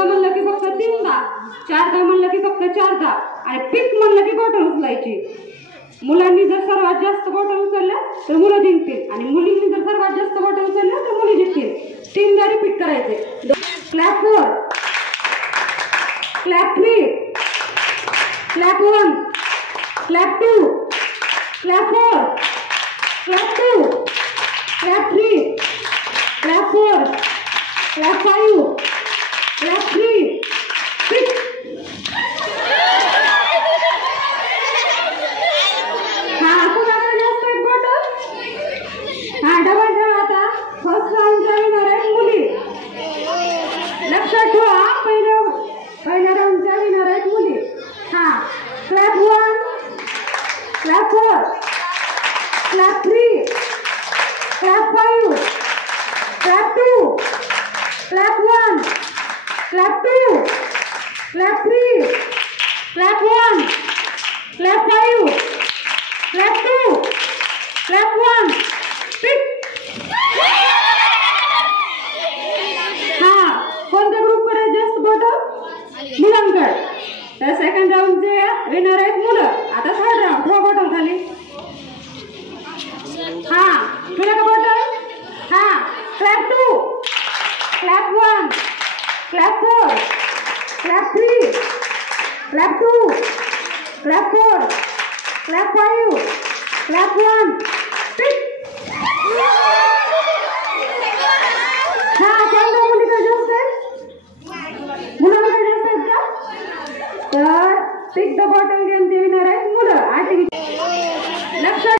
तीनदा म्हणलं की फक्त तीनदा, चारदा म्हणलं की फक्त चारदा आणि पिक म्हणलं की बॉटल उचलायची. मुलांनी जर सर्वात जास्त बॉटल उचलल्या तर मुलं जिंकतील आणि मुलींनी जर सर्वात जास्त बॉटल उचलल्या तर मुली जिंकतील. तीनदा रिपीट करायचे. Clap 4, clap 3, clap 1, clap 2, clap 4, clap 2, clap 3, clap 4, clap 5, clap 3, पिक. डबल ठेवा. आता फर्स्ट राऊंडच्या विनर आहेत मुली. लक्षात ठेवा, पहिल्या राऊंडच्या विनर आहेत मुली. Clap 1, clap 4, clap 3, clap 5, clap 2, clap 1, clap 2, clap 3, clap 1, clap 5, clap 2, clap 1, पिक. कोणत्या ग्रुपकडे जास्त बॉटल? मुलांकडे. तर सेकंड राऊंडचे विनर आहेत मुलं. आता थर्ड राऊंड. ठेवा बॉटल खाली. तुला का bottle? Clap 2, clap 1, clap 4, clap 3, clap 2, clap 4, clap 5, clap 1, पिक.